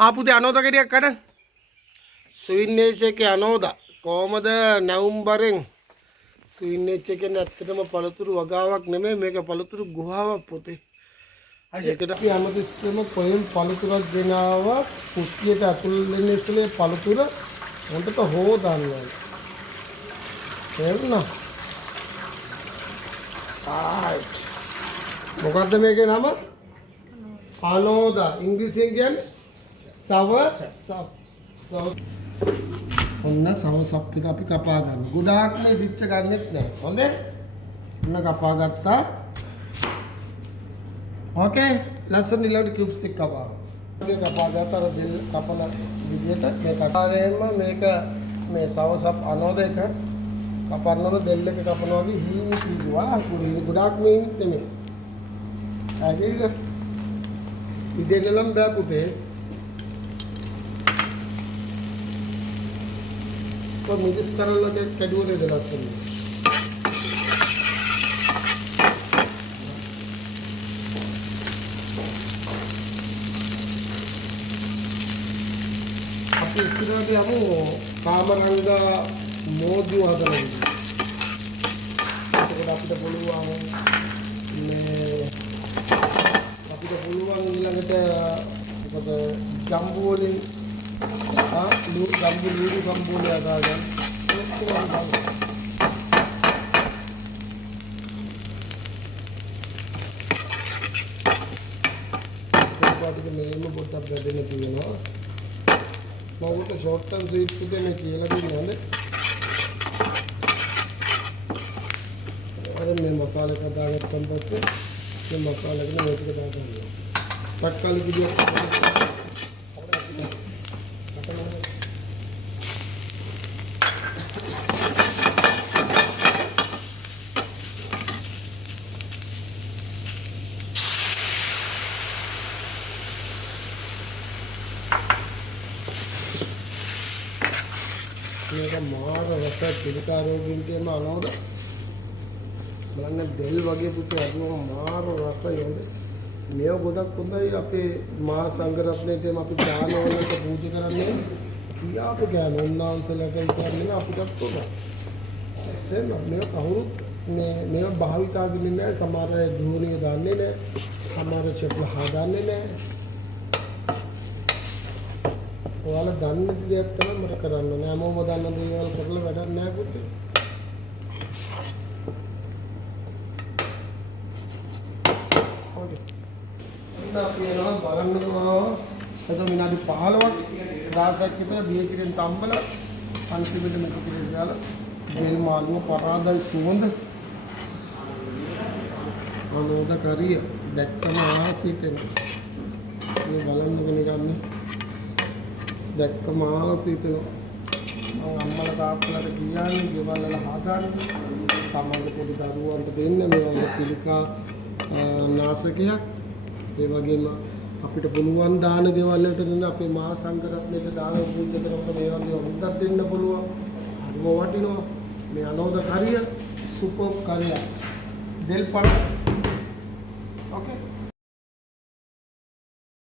ආපුතේ අනෝදා ගෙඩියක් කඩන්. ස්වින්නේජ් එකේ අනෝදා කොහමද නැවුම්බරෙන් ස්වින්නේජ් එකෙන් ඇත්තටම පළතුරු වගාවක් නෙමෙයි මේක පළතුරු ගුහාවක් පුතේ. ඒකට අපි හැමතිස්සෙම කොහෙන් පළතුරක් ගෙනාවා කුට්ටියට ඇතුල් වෙන්න ඉස්සෙල්ලා පළතුර හොඳට හොදන්න ඕනේ. තේරුණා? right. මොකද්ද මේකේ නම? අනෝදා. ඉංග්‍රීසියෙන් කියන්නේ සව ඔන්න සවසප් ටික අපි කපා ගන්න. ගොඩාක් මේ දිච්ච ගන්නෙත් නැහැ. හොඳේ? ඔන්න කපා ගත්තා. ඕකේ. ලස්සන ඊළඟට කියුබ්ස් ටික කපා. මේක කපා ගත්තා අර දෙල් කපන විදියට මේ කටාරේම මේක මේ සවසප් අනෝද එක කපන්නම දෙල් එක කපනවා වගේ හීනි කිව්වා. ගොඩාක් මේ නෙමෙයි. හරිද? ඉදෙන්නලම් බෑ පුතේ. මිදිස් කරලා කැඩුවනේ දලස් වෙන්නේ. අපි ඉස්සරහට යමු කාමරංග මෝදු හදන්න. ඒකට අපිට පුළුවන් මේ ඊළඟට මොකද ජම්බු වලින් ජම්බු ලූරු සම්බෝලය දාගන්න. ඒකට මේම පොඩ්ඩක් බෙදෙන්න තියෙනවා. මම ෂෝට් ටර්ම් ස්වීට් දෙන්න කියලා දෙන්නේ. අර මේ මසාලා කදාගත්තන් පස්සේ මේ මසාලා එකන මේ ටික දාගන්නවා. තක්කාලි කිඩියක් මේක මාර රස පිළිකා රෝගීන් කියන අනෝද බලන්න දෙල් වගේ පුතේ අදුවම මාර රසයි හොඳ මේව ගොඩක් හොඳයි අපේ මහා සංඝරත්නයේම අපි දාන වලට පූජා කරන්නේ කියාපු ගෑන උන්නාන්සලට කියන්නේ අපිටත් හොඳයි දැන් මේක කවුරුත් මේව භාවිතා වෙන්නේ නැහැ සමහර අය ගෘහණිය දන්නේ නැහැ සමහර චෙප්ල හදාන්නේ නැහැ ඔයාලා දන්න දෙයක් තමයි මට කරන්න ඕනේ. හැමෝම දන්න දේවල් කරලා වැඩක් නැහැ පුතේ. හොඳයි. ඉන්න අපි යනවා බලන්නකෝ. එතකොට විනාඩි 15ක් 16ක් විතර බීජකින් තම්බල 5 මිලිමීටර කිරි දාලා දෙල් මාළුව පරාදයි සුවඳ. අනෝද කරිය දැක්කම ආසිතෙන. මේ බලන්නකෝ නිකන් දැක්කම ආසිතෙනවා මම අම්මලා තාත්තලාට කියන්නේ ගෙවල් වල හදාන්න තමන්ගේ පොඩි දරුවන්ට දෙන්න මේ වගේ පිළිකා නාශකයක් ඒ වගේම අපිට පුළුවන් දාන ගෙවල් වලට දෙන්න අපේ මහා සංඝරත්නයට දාන පූජා කරනකොට මේ වගේ හොඳක් දෙන්න පුළුවන් හරිම වටිනවා මේ අනෝද කරිය සුපර් කරිය දෙල් පණ